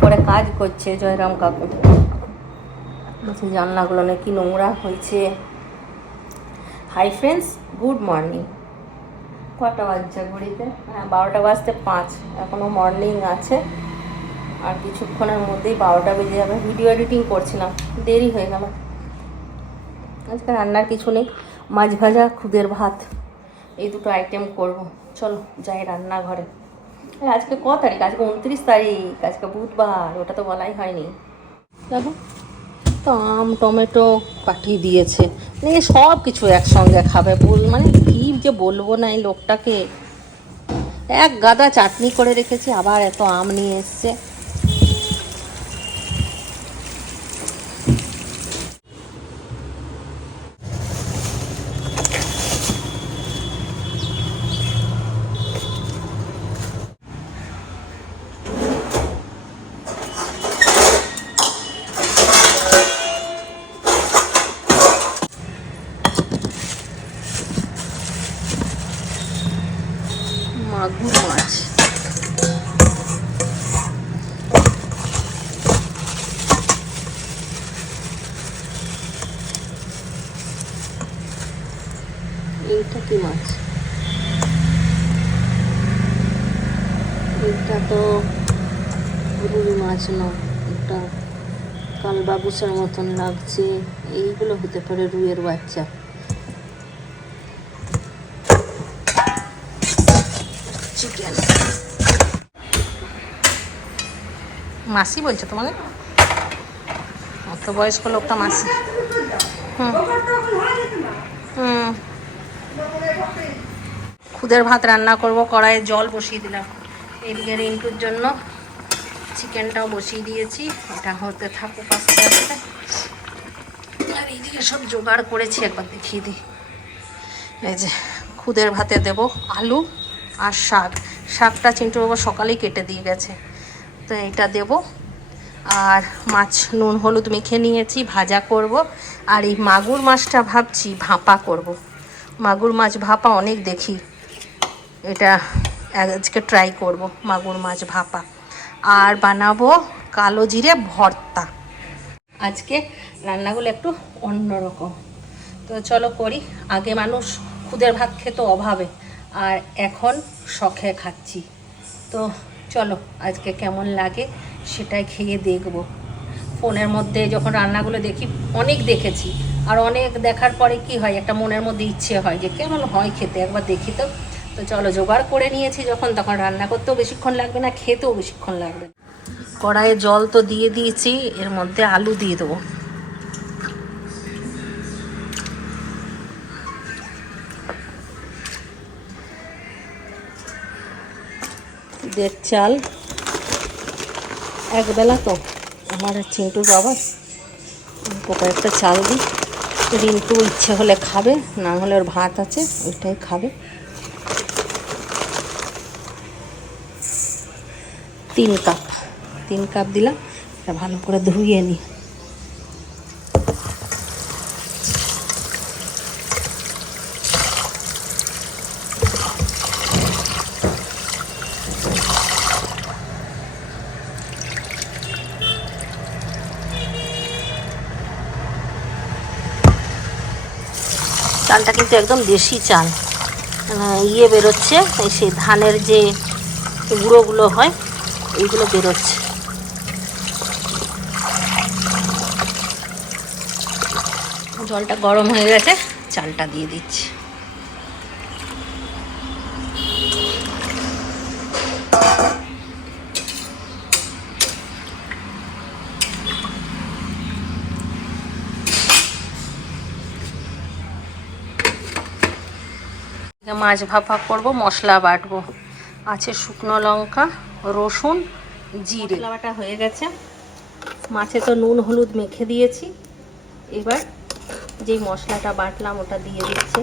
পরে কাজ করছে জয়রাম কাকু। বলছে জানলাগুলো নাকি নোংরা হয়েছে। Hi friends, good morning. কটা বাজছে ঘড়িতে? হ্যাঁ, 12টা বাজতে 5। এখনও মর্নিং আছে, আর কিছুক্ষণের মধ্যেই 12টা বেজে যাবে। ভিডিও এডিটিং করছিলাম, দেরি হয়ে গেল। আজকে রান্নার কিছু নেই, মাছ ভাজা, খুদের ভাত, এই দুটো আইটেম করব। চলো যাই রান্নাঘরে। আজকে ক তারিখ? আজকে 29 তারিখ, আজকে বুধবার, ওটা তো বলাই হয়নি। দেখো তো আম টমেটো পাঠিয়ে দিয়েছে, মানে সব কিছু একসঙ্গে খাবে। মানে কী যে বলবো না এই লোকটাকে। এক গাদা চাটনি করে রেখেছি, আবার এত আম নিয়ে এসছে। মাগুর মাছ, এইটা কি মাছ? এটা তো রুই মাছ নয়, এটা কালবাবুসের মতন লাগছে। এইগুলো হতে পারে রুইয়ের বাচ্চা। চিকেন। মাসি বলছো তোমাকে? অত বয়স্ক লোকটা মাসি। হুম, খুদের ভাত রান্না করব। কড়াইয়ে জল বসিয়ে দিলাম। এদিকে রিন্টুর জন্য চিকেনটাও বসিয়ে দিয়েছি, এটা হতে থাকুক আস্তে আস্তে। আর এইদিকে সব জোগাড় করেছি, একবার দেখিয়ে দিই। এই যে খুদের ভাতে দেব আলু আর শাক। শাকটা চিন্টু বাবা সকালেই কেটে দিয়ে গেছে, তো এইটা দেব। আর মাছ নুন হলুদ মেখে নিয়েছি, ভাজা করব। আর এই মাগুর মাছটা ভাবছি ভাপা করব। মাগুর মাছ ভাপা অনেক দেখি, এটা আজকে ট্রাই করব মাগুর মাছ ভাপা। আর বানাবো কালো জিরে ভর্তা। আজকে রান্নাগুলো একটু অন্যরকম। তো চলো করি। আগে মানুষ খুদের ভাত খেত অভাবে, আর এখন শখে খাচ্ছি। তো চলো আজকে কেমন লাগে সেটাই খেয়ে দেখব। ফোনের মধ্যে যখন রান্নাগুলো দেখি, অনেক দেখেছি, আর অনেক দেখার পরে কি হয়, একটা মনের মধ্যে ইচ্ছে হয় যে কেমন হয় খেতে, একবার দেখি তো। তো চলো, জোগাড় করে নিয়েছি যখন, তখন রান্না করতেও বেশিক্ষণ লাগবে না, খেতেও বেশিক্ষণ লাগবে না। কড়াইয়ে জল তো দিয়ে দিয়েছি, এর মধ্যে আলু দিয়ে দেবো। দেড় চাল, একবেলা তো আমার আর চিন্টুর বাবা, কয়েকটা চাল দিই। রিন্টু ইচ্ছে হলে খাবে, না হলে ওর ভাত আছে ওইটাই খাবে। 3 কাপ দিলাম। এটা ভালো করে ধুয়ে নিই। চালটা কিন্তু একদম দেশি চাল, ইয়ে বেরোচ্ছে, সেই ধানের যে গুঁড়োগুলো হয় এইগুলো বেরোচ্ছে। জলটা গরম হয়ে গেছে, চালটা দিয়ে দিচ্ছি। মাছ ভাপা করব, মশলা বাটবো। আছে শুকনো লঙ্কা, রসুন, জিরে। মশলা বাটা হয়ে গেছে, মাছে তো নুন হলুদ মেখে দিয়েছি। এবার যেই মশলাটা বাটলাম ওটা দিয়ে দিচ্ছি।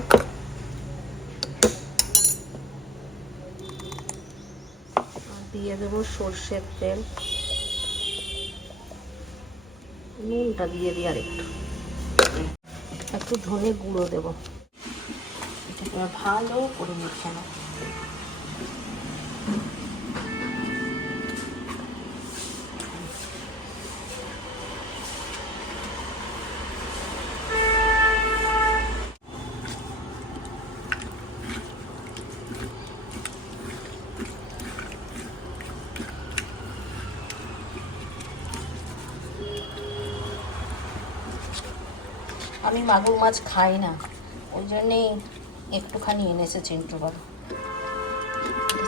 দিয়ে দেবো সর্ষের তেল, নুনটা দিয়ে দিই, আর একটু ধনে গুঁড়ো দেবো। এটা ভালো করে মেখে নেব। আমি মাগুর মাছ খাই না, ওই জন্যেই একটুখানি এনেছে চিন্টুর বাবা।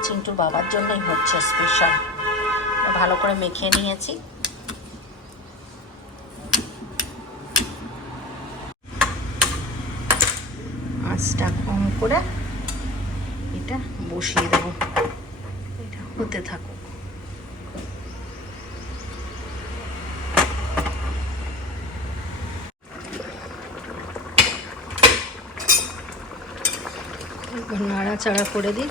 চিন্টুর বাবার জন্যই হচ্ছে স্পেশাল। ভালো করে মেখে নিয়েছি। আঁচটা কম করে এটা বসিয়ে দেবো, এটা হতে থাকুক। নাড়াচাড়া করে দিই।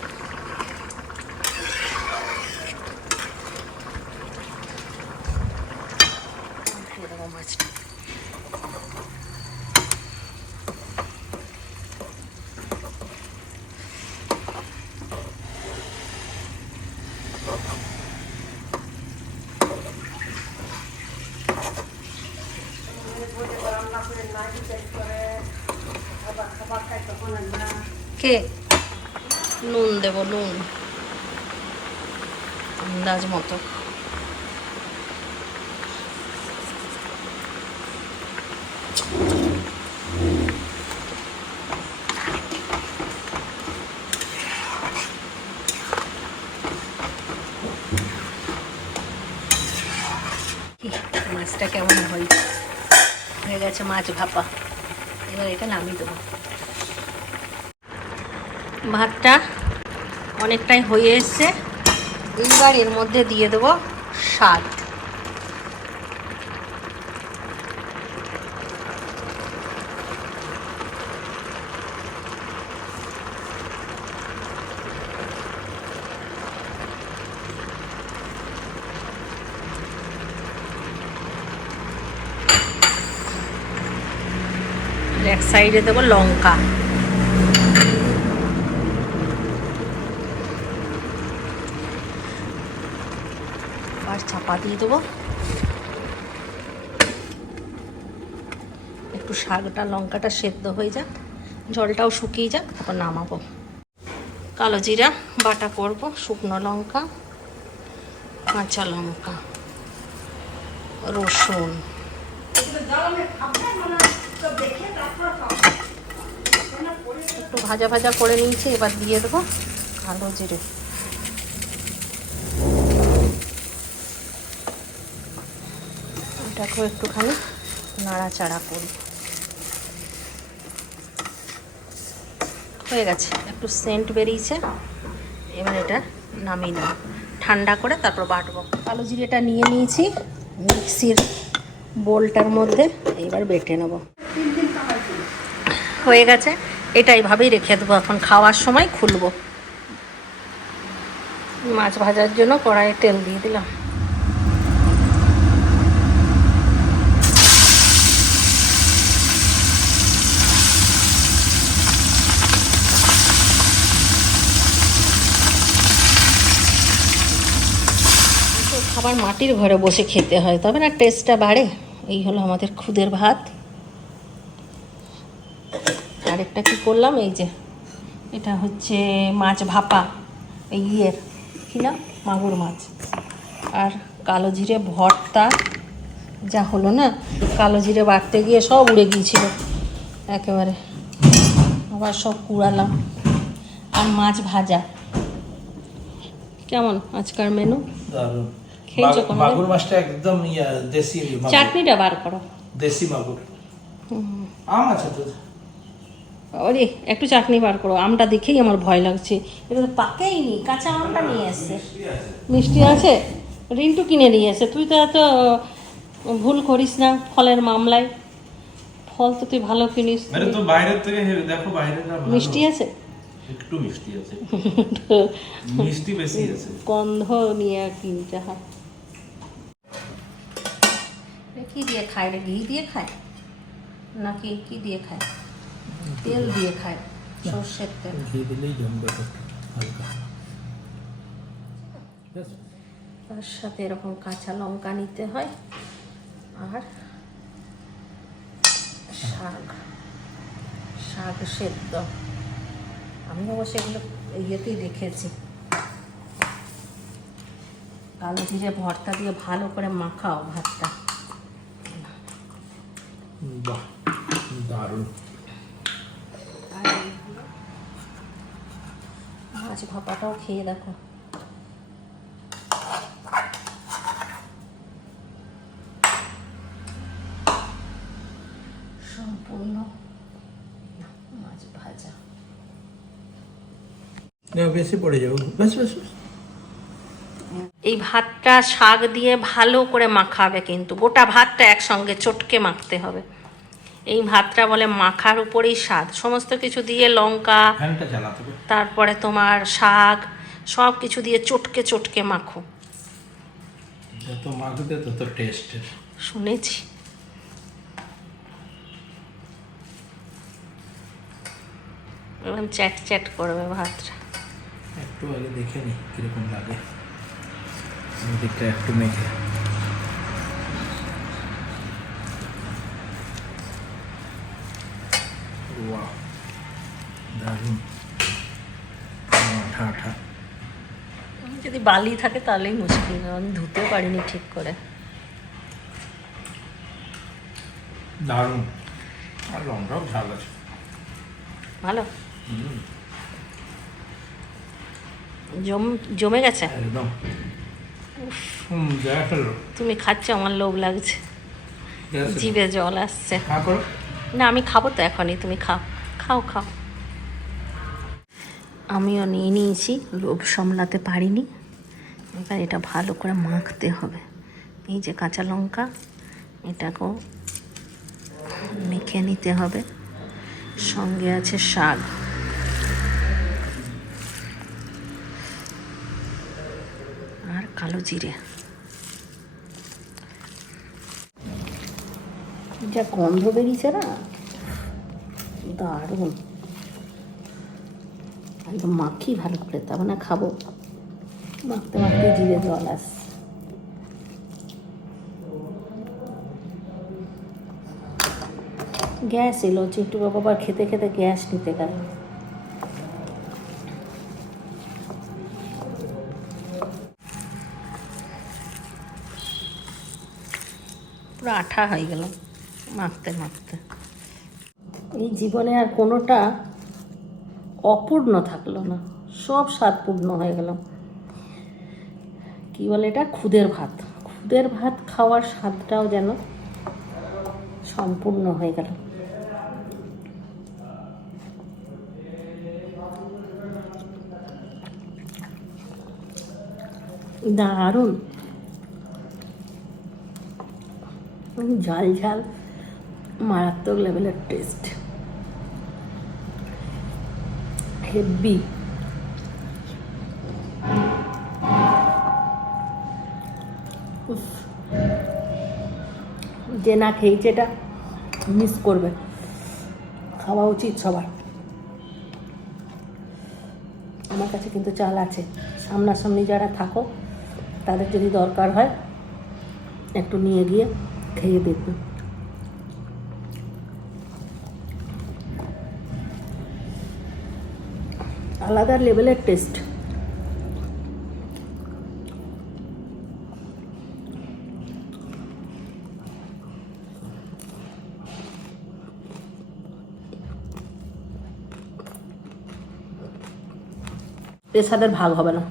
মাছটা কে নুন দেব, নুন আন্দাজ মতো। মাছটা কেমন হয়ে গেছে, মাছ ভাপা। এবার এটা নামিয়ে দেবো। ভাতটা অনেকটাই হয়ে এসছে। এইবার এর মধ্যে দিয়ে দেবো শাক। এক সাইডে দেবো লঙ্কা। আর চাপা দিয়ে দেবো। একটু শাকটা লঙ্কাটা সেদ্ধ হয়ে যাক, জলটাও শুকিয়ে যাক, তারপর নামাবো। কালো জিরা বাটা করব, শুকনো লঙ্কা, কাঁচা লঙ্কা, রসুন, একটু ভাজা ভাজা করে নিয়েছি। এবার দিয়ে দেবো কালো জিরে। এটাকেও একটুখানি নাড়াচাড়া করি। হয়ে গেছে, একটু সেন্ট বেরিয়েছে। এবার এটা নামিয়ে নেব, ঠান্ডা করে তারপর বাটবো। কালো জিরেটা নিয়ে নিয়েছি মিক্সির বোলটার মধ্যে, এবার বেটে নেব। হয়ে গেছে, এটা এইভাবেই রেখে দেবো। এখন খাওয়ার সময় খুলবো। মাছ ভাজার জন্য কড়াইয়ে তেল দিয়ে দিলাম। খাবার মাটির ঘরে বসে খেতে হয়, তবে না টেস্টটা বাড়ে। এই হলো আমাদের খুদের ভাত। আরেকটা কি করলাম, এই যে এটা হচ্ছে মাছ ভাপা, এই কি না, মাগুর মাছ। আর কালো জিরে ভর্তা যা হলো না, কালো জিরে বাটতে গিয়ে সব উড়ে গিয়েছিল একেবারে, আবার সব কুড়ালাম। আর মাছ ভাজা। কেমন আজকার মেনু? মাগুর মাছটা একদম দেশি। চাটনিটা বার করো, দেশি মাগুর। আম আছে তো? ওরে একটু চাটনি বার করো। আমটা দেখেই আমার ভয় লাগছে, এটা তো পাকেইনি, কাঁচা আমটা নিয়ে এসছে। মিষ্টি আছে, রিন্টু কিনে নিয়ে এসে। তুই তো এত ভুল করিস না ফলের মামলায়। ফল তো তুই ভালো কিনিস। আরে তো বাইরের থেকে দেখো, বাইরেটা মিষ্টি আছে, একটু মিষ্টি আছে, মিষ্টি বেশি আছে। গন্ধ নিয়ে কিনতে হয়। কি দিয়ে খায় রে? ঘি দিয়ে খায় নাকি কি দিয়ে খায়? তেল দিয়ে খায়, সর্ষের তেল। ঘি দিলেই জমবে হালকা। তার সাথে এরকম কাঁচা লঙ্কা নিতে হয়, আর শাক সেদ্ধ। আমি অবশ্য এগুলো ইয়েতেই দেখেছি। কালো জিরে ভর্তা দিয়ে ভালো করে মাখাও ভাতটা। বাহ, দারুণ। আর এইগুলো মাছ ভাপাটাও খেয়ে দেখো, সম্পূর্ণ মাছ ভাজা। বেশি পড়ে যাবো, বেশ বেশ। এই ভাতটা শাক দিয়ে ভালো করে মাখাবে, কিন্তু গোটা ভাতটা একসঙ্গে চটকে মাখতে হবে। এই ভাতটা বলে মাখার উপরেই স্বাদ, সমস্ত কিছু দিয়ে লঙ্কা, ফ্যানটা চালাতে হবে। তারপরে তোমার শাক সব কিছু দিয়ে চটকে চটকে মাখো। যত মাখবে তত টেস্টের। শুনেছি। একদম চ্যাট চ্যাট করবে ভাতটা। একটু আগে দেখে নি কিরকম লাগে, দিকটা একটু মেখে। ওয়াও, দারুণ। আঠা আঠা। যদি বালি থাকে তাহলেই মুশকিল, আমি ধুতেও পারিনি ঠিক করে। দারুণ। আর লঙ্কাও ঝাল আছে। ভালো জমে গেছে একদম। যা ফেললো। তুমি খাচ্ছ, আমার লোভ লাগছে, জিভে জল আসছে। হ্যাঁ করো। না আমি খাবো তো এখনই, তুমি খাও খাও খাও। আমিও নিয়ে নিয়েছি, লোভ সামলাতে পারিনি। এবার এটা ভালো করে মাখতে হবে। এই যে কাঁচা লঙ্কা, এটাকেও মেখে নিতে হবে। সঙ্গে আছে শাক, আর কালো জিরে। যা গন্ধ বেরিয়েছে না, দারুণ। একদম মাখি ভালো করে, তারপর না খাবো। মাখতে মাখতে জিভে জল আসছে। গ্যাস এলো, চিন্টু বাবা আবার খেতে খেতে গ্যাস নিতে গেল। পুরো আঠা হয়ে গেল মাখতে মাখতে। এই জীবনে আর কোনোটা অপূর্ণ থাকলো না, সব স্বাদ পূর্ণ হয়ে গেল। কি বলে এটা, খুদের ভাত। খুদের ভাত খাওয়ার স্বাদটাও যেন সম্পূর্ণ হয়ে গেল। দারুণ, ঝাল ঝাল, মারাত্মক লেভেলের টেস্ট, হেভি। যে না খেয়েছে এটা মিস করবে, খাওয়া উচিত সবার। আমার কাছে কিন্তু চাল আছে, সামনাসামনি যারা থাকো তাদের যদি দরকার হয় একটু নিয়ে গিয়ে খেয়ে দেখবে। আলাদা লেভেলের টেস্ট। এর সাথে ভাগ হবে না,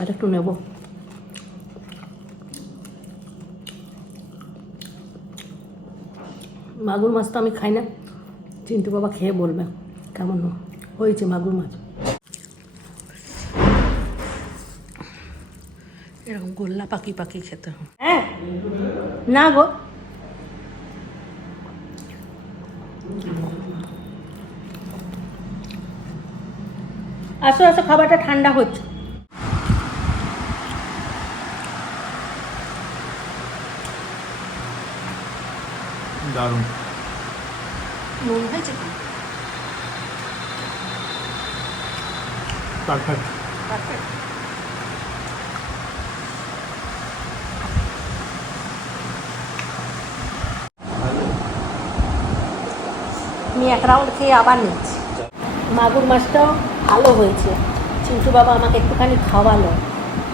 আর একটু নেব। মাগুর মাছ তো আমি খাই না, চিন্টু বাবা খেয়ে বলবে কেমন হয়েছে মাগুর মাছ। এরকম গোল্লা পাকি পাকি খেতে হয়। হ্যাঁ না গো, আসো আসো, খাবারটা ঠান্ডা হচ্ছে। দারুণ। নুন হয়েছে কি? পারফেক্ট। পারফেক্ট। আমি এক রাউন্ড খেয়ে আবার নিচ্ছি। মাগুর মাছটাও ভালো হয়েছে, চিন্টু বাবা আমাকে একটুখানি খাওয়ালো,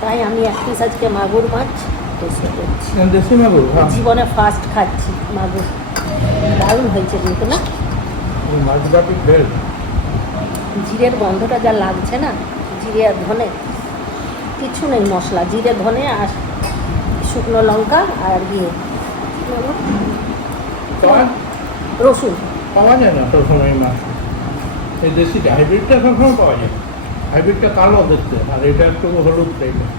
তাই আমি এক পিস আজকে মাগুর মাছ টেস্ট করছি। দেশি মাগুর, জীবনে ফার্স্ট খাচ্ছি মাগুর। দারুণ হয়েছে কিন্তু না, মাছবাটি ফেল জিরের গন্ধটা যা লাগছে না, জিরে আর ধনে, কিছু নেই মশলা, জিরে ধনে আর শুকনো লঙ্কা আর ইয়ে রসুন। পাওয়া যায় না সবসময় মাছ, এই দেশিটা হাইব্রিডটা সবসময় পাওয়া যায়, হাইব্রিডটা কালো দেখতে আর এটা একটু হলুদ টাইপের।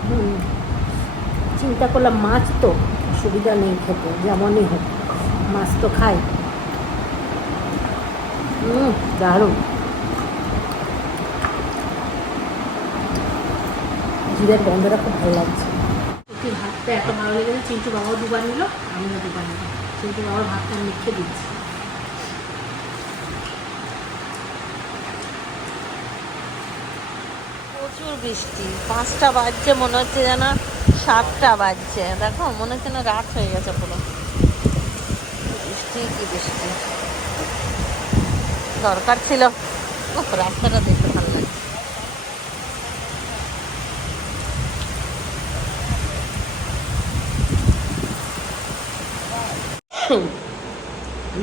চিন্তা করলাম মাছ তো অসুবিধা নেই খেতে, যেমনই হোক মাছ তো খাই। দারুণ, জিরের গন্ধটা খুব ভালো লাগছে। সত্যি ভাতটা এত ভালো লেগেছে, চিন্টু বাবাও দুবার নিল, আমিও দুবার নিল। চিন্টু বাবার ভাতটা আমি লিখে দিচ্ছি। প্রচুর বৃষ্টি, 5টা বাজছে, মনে হচ্ছে যেন 7টা বাজছে। দেখো মনে হচ্ছে না রাত হয়ে গেছে পুরো। বৃষ্টি কি বৃষ্টি, দরকার ছিল। রাস্তাটা দেখতে ভালো লাগে।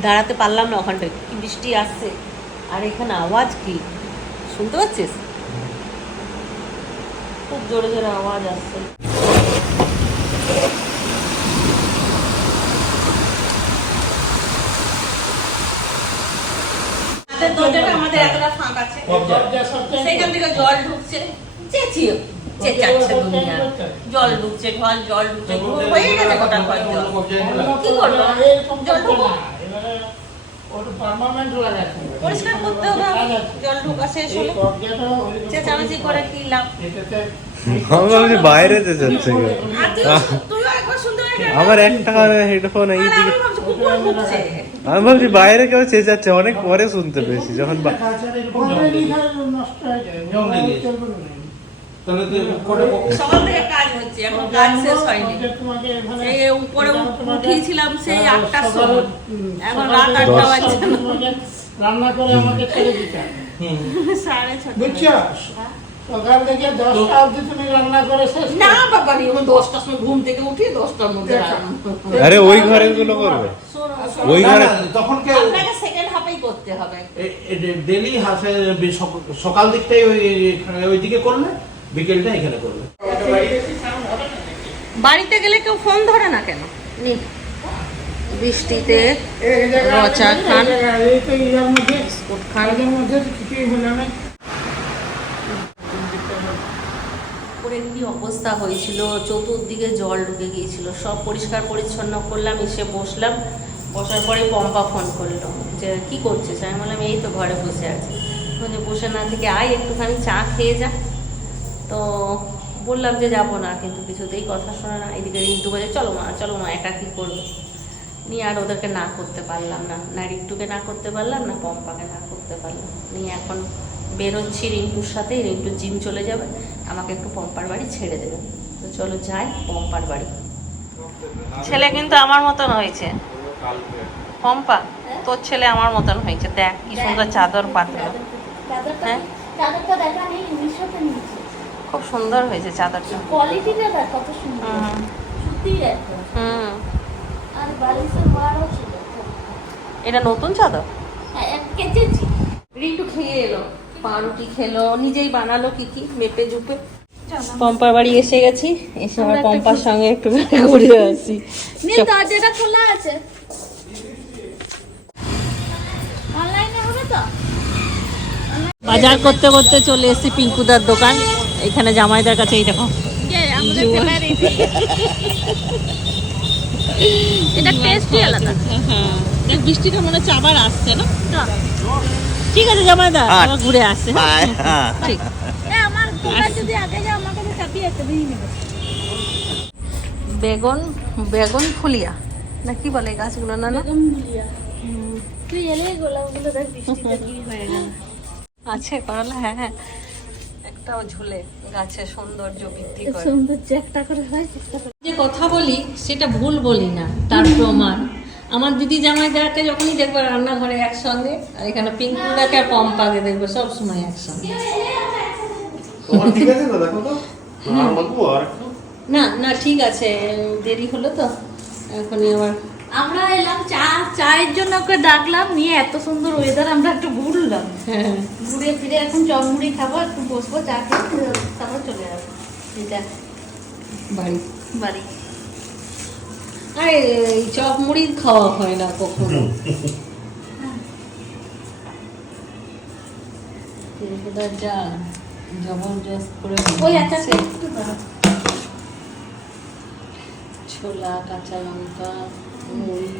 দাঁড়াতে পারলাম না ওখানটায়, কি বৃষ্টি আসছে। আর এখানে আওয়াজ কি শুনতে পাচ্ছিস? খুব জোরে জোরে আওয়াজ আসছে। দরজাটা আমাদের এতটা ফাঁক আছে, সেইখান থেকে জল ঢুকছে, চেঁচিয়ে চেঁচাচ্ছে দুনিয়া। জল ঢুকছে, জল ঢুকছে, হয়ে গেছে গোটা ঘর জল। কি করবো, জল ঢুকো, পরিষ্কার করতে হবে, জল ঢোকা শেষ হলে চেঁচামেচি করে কি লাভ? আমি ভাবছি বাইরে চেঁচাচ্ছে কেউ। আমার একটা হেডফোন এই দিকে, আমি ভাবছি বাইরে কেউ চেঁচাচ্ছে, অনেক পরে শুনতে পেয়েছি যখন সকাল থেকে কাজ হচ্ছে, এখন কাজ শেষ হয়নি। এই উপরে উঠিয়েছিলাম সেই 8টার সময়, এখন রাত 8টা বাজছে। রান্না করে আমাকে ছেড়ে দিতে 6:30 বুঝছো? সকাল থেকে 10টা অবধি তুমি রান্না করে শেষ না বাবা, আমি 10টার সময় ঘুম থেকে উঠি, 10টার মধ্যে রান্না। আরে ওই ঘরে গুলো করবে, ওই ঘরে তখন কে আপনাকে সেকেন্ড হাফেই করতে হবে। ডেলি হাসে সকাল দিকটাই ওই দিকে করলে, বিকেলটা এখানে করলে। বাড়িতে গেলে কেউ ফোন ধরে না কেন? নি বৃষ্টিতে রচা খান, বিস্কুট খান। করে কি অবস্থা হয়েছিল, চতুর্দিকে জল ঢুকে গিয়েছিল, সব পরিষ্কার পরিচ্ছন্ন করলাম, এসে বসলাম। বসার পরে পম্পা ফোন করলো যে কি করছিস? আমি বললাম এই তো ঘরে বসে আছি। বলছে বসে না থেকে আয় একটুখানি চা খেয়ে যা। তো বললাম যে যাবো না, কিন্তু কিছুতেই কথা শোনে না। এদিকে রিন্টু বলে চলো মা একা কী করবে নিয়ে, আর ওদেরকে না করতে পারলাম না, না রিন্টুকে না করতে পারলাম না পম্পাকে না করতে পারলাম নিয়ে। এখন বেরোচ্ছি রিন্টুর সাথে, রিন্টু জিম চলে যাবে, আমাকে একটু পম্পার বাড়ি ছেড়ে দেবে। তো চলো যাই পম্পার বাড়ি। ছেলে কিন্তু আমার মতন হয়েছে পম্পা, তোর ছেলে আমার মতন হয়েছে। দেখ কি সুন্দর চাদর পাতলো, হ্যাঁ খুব সুন্দর হয়েছে চাদরটা, কোয়ালিটিটা দেখ কত সুন্দর, সত্যি দেখো। আর বালিশের মারও ছিল, এটা নতুন চাদর। হ্যাঁ এক কেচেছি। রিন্টু খেয়ে এলো, পাউরুটি খেলো, নিজেই বানালো কি কি মেপে জুপে। পম্পার বাড়ি এসে গেছি, এসে আমার পম্পার সঙ্গে একটু ঘুরে আসি। নিয়ে দরজাটা খোলা আছে, অনলাইনে হবে তো। বাজার করতে করতে চলে এসেছি পিঙ্কুদার দোকান, এখানে জামাইদার কাছে। এই দেখো এটা টেস্টই আলাদা। হ্যাঁ বৃষ্টিটা মনে হচ্ছে আবার আসছে না। ঠিক আছে জামাইদা, আবার ঘুরে আসছে। ঠিক আমার দোকান যদি আগে যাও আমার কাছে চাবি একটা দিয়ে নেবে। বেগুন ফুলিয়া না কি বলে এই গাছগুলো? না না তুই এলে গোলাপগুলো দেখ বৃষ্টিতে কি হয়ে গেল। আছে করলা, হ্যাঁ একটাও ঝুলে গাছে সৌন্দর্য বৃদ্ধি করে। সৌন্দর্য একটা করে হয়, যে কথা বলি সেটা ভুল বলি না, তার প্রমাণ আমার দিদি জামাইদাকে যখনই দেখবে রান্নাঘরে একসঙ্গে, আর এখানে পিঙ্কুদাকে আর পম্পাকে দেখবে সবসময় একসঙ্গে। না না ঠিক আছে, দেরি হলো তো এখনই আবার আমরা এলাম চায়ের জন্য ওকে ডাকলাম, নিয়ে এত সুন্দর ওয়েদার আমরা একটু ঘুরলাম, ঘুরে ফিরে এখন চমড়ি খাবো, একটু বসবো, চা খেয়ে তারপর চলে যাবো এটা বাড়ি বাড়ি। আরে এই চপ মুড়ি খাওয়া হয় না কখনো। যা জবরদস্ত করে ওই একটা একটু দাও। ছোলা, কাঁচা লঙ্কা, মুড়ি।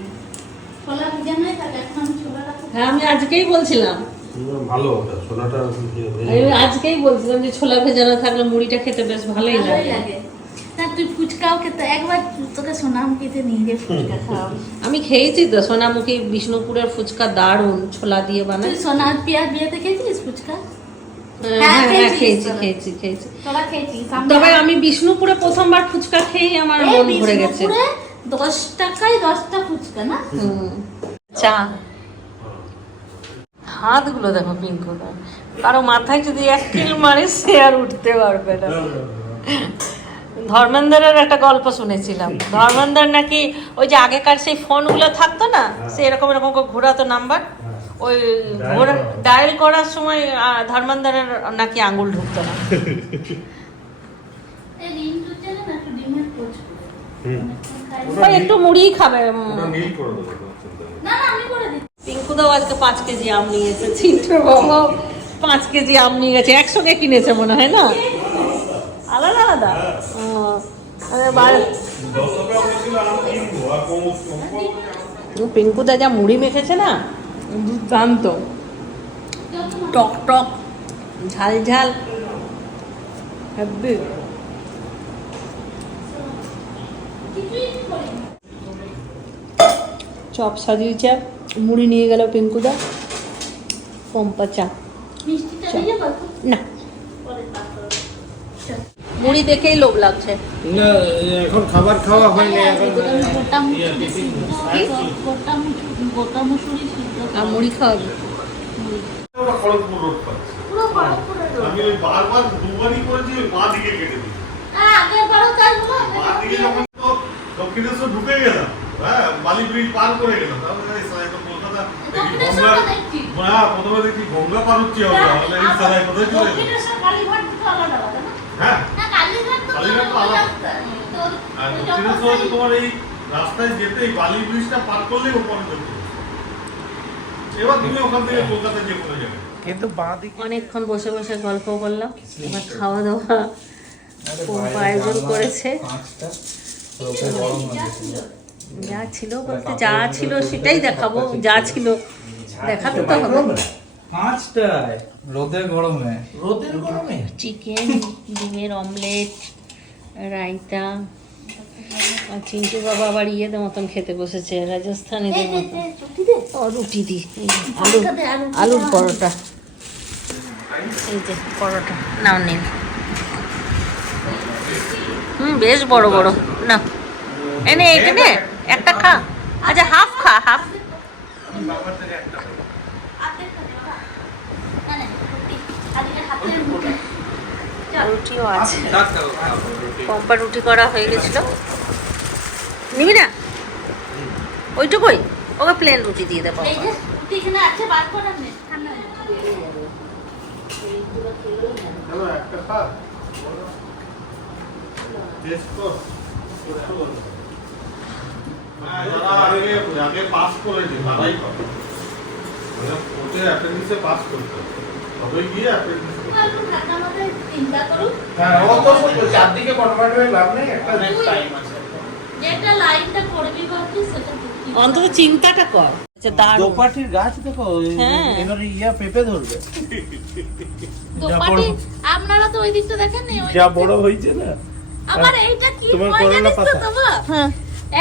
ছোলা ভিজানোই থাকে, এখন ছোলা রাখো। হ্যাঁ আমি আজকেই বলছিলাম, ভালো ওটা ছোলাটা আমি আজকেই বলছিলাম যে ছোলা ভেজানো থাকলে মুড়িটা খেতে বেশ ভালোই ভালোই লাগে। লাগে। না তুই ফুচকাও খেতে, একবার তোকে সোনামুখীতে নিয়ে গিয়ে ফুচকা খাওয়াবি। আমি খেয়েছি তো সোনামুখী বিষ্ণুপুরের ফুচকা, দারুণ ছোলা দিয়ে বানায়। তুই সোনা পিয়ার বিয়েতে খেয়েছিস ফুচকা? হ্যাঁ খেয়েছিস খেয়েছি তোরা? খেয়েছি। তোরা খেয়েছিস? তবে আমি বিষ্ণুপুরে প্রথমবার ফুচকা খেয়ে আমার এই মন ভরে গেছে। বিষ্ণুপুরে 10 টাকায় 10টা ফুচকা না? চা। হাতগুলো দেখো পিঙ্কুদা, কারো মাথায় যদি এক কিল মারে সে আর উঠতে পারবে না। ধর্মেন্দ্রের একটা গল্প শুনেছিলাম, ধর্মেন্দ্র নাকি ওই যে আগেকার সেই ফোনগুলো থাকতো না, সে এরকম এরকম করে ঘোরাতো নাম্বার, ওই ডায়াল করার সময় ধর্মেন্দ্রের নাকি আঙুল ঢুকতো না। এই রিন্টু জানে না, একটু ডিমের পোচ করে। ওই একটু মুড়ি খাবে। মিল করে দেবো। না না আমি করে দিচ্ছি। পিঙ্কুদাও আজকে 5 কেজি আম নিয়ে গেছে, চিন্টুর বাবা 5 কেজি আম নিয়ে গেছে, একসঙ্গে কিনেছে মনে হয় না, আলাদা আলাদা। পিঙ্কুদা যা মুড়ি মেখেছে না, দুর্দান্ত, টক টক, ঝাল ঝাল, হেব্বি। চপ সাজিয়েছে, মুড়ি নিয়ে গেল পিঙ্কুদা, পম্পা চা। মিষ্টিটা দিয়ে যাবো? না, পরে তারপরে। চল। মুড়ি দেখেই লোভ লাগছে। না এখন খাবার খাওয়া হয়নি, এখন গোটা মুসুরি সিদ্ধ, গোটা মুসুরি সিদ্ধ। আর মুড়ি খাওয়াবি? খড়গপুর রোড পাচ্ছি পুরো খড়গপুরে রোদ। আমি ওই বারবার দুবারই করেছি, ওই বাঁ দিকে কেটে দিই। আগের বারও কাজগুলো বাঁ দিকে যখন তো দক্ষিণেশ্বর ঢুকে গেলাম, হ্যাঁ বালি ব্রিজ পার করে গেলাম, তাহলে এখন কলকাতা দেখি গঙ্গা, হ্যাঁ প্রথমে দেখি গঙ্গা পার হচ্ছে, এই সারাই কোথায় চলে গেল। দক্ষিণেশ্বর কালীঘাট দুটো আলাদা আলাদা না? হ্যাঁ না কালীঘাট তো কালীঘাট তো ওই আলাদা। রাস্তায়। তোর আর ওই দক্ষিণেশ্বর যখন তোমার এই রাস্তায় যেতে এই বালি ব্রিজটা পার করলেই ওপরে ঢুকবে। এবার তুমি ওখান থেকে কলকাতা যে কোনো যাবে। কিন্তু বাঁ দিকে অনেকক্ষণ বসে বসে গল্প করলাম, এবার খাওয়া দাওয়া পম্পা আয়োজন করেছে। যা ছিল বলতে যা ছিল সেটাই দেখাবো, যা ছিল দেখাতে তো হবে। 5টায় রোদে গরমে রোদের গরমে চিকেন, ডিমের অমলেট, রায়তা, আর চিন্টু বাবা আবার ইয়েদের মতন খেতে বসেছে, রাজস্থানীদের মতন। ও রুটি দি, আলু, আলুর পরোটা, এই যে পরোটা নাও নিন। বেশ বড় বড় না, এনে এখানে একটা খা, আচ্ছা হাফ খা, হাফ। রুটিও আছে, পম্পা রুটি করা হয়ে গেছিল। নিবি না ওইটুকুই, ওকে প্লেন রুটি দিয়ে দেবো। এই যে এখানে আছে, বার করার নেই, ঠান্ডা হয়ে যাবে। হ্যালো একটা খা টেস্ট কর। হ্যাঁ যারা আগে পাস করেছে তারাই পাবে, মানে ওতে অ্যাপ্রেন্টিসে পাস করতে হবে, তবে গিয়ে অ্যাপ্রেন্টিস করতে হবে। একটু ঠান্ডা মাথায় চিন্তা করুন। হ্যাঁ অত চারদিকে কনভার্ট হয়ে লাভ নেই, একটা টাইম আছে। যেটা লাইনটা করবি ভাবছিস সেটা ঠিক। অন্তত চিন্তাটা কর। দোপাটির গাছ দেখো, হ্যাঁ। এবারে ইয়া পেঁপে ধরবে, দোপাটি আপনারা তো ওই দিকটা দেখেন না, ওই যা বড় হয়েছে না। আবার এইটা কি তোমার হয় করলা জানিস তো পাতা। তোমার? হ্যাঁ,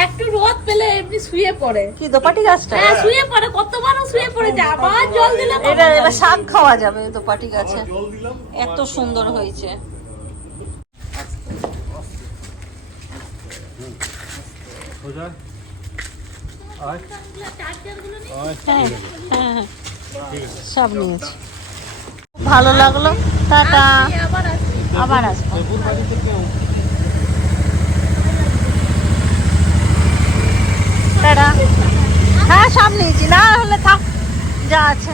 একটু রোদ পেলে এমনি শুয়ে পড়ে। কি দোপাটি গাছটা? হ্যাঁ শুয়ে পড়ে, কতবারও শুয়ে পড়ে যায়, আবার জল দিলে এটা এবার শাক খাওয়া যাবে দোপাটি গাছে, জল দিলাম এত সুন্দর হয়েছে। হ্যাঁ হ্যাঁ সব নিয়েছি, ভালো লাগলো, টাটা, আবার আসি। আবার আসবো। টাটা। সামনেছি, না হলে থাক যা আছে।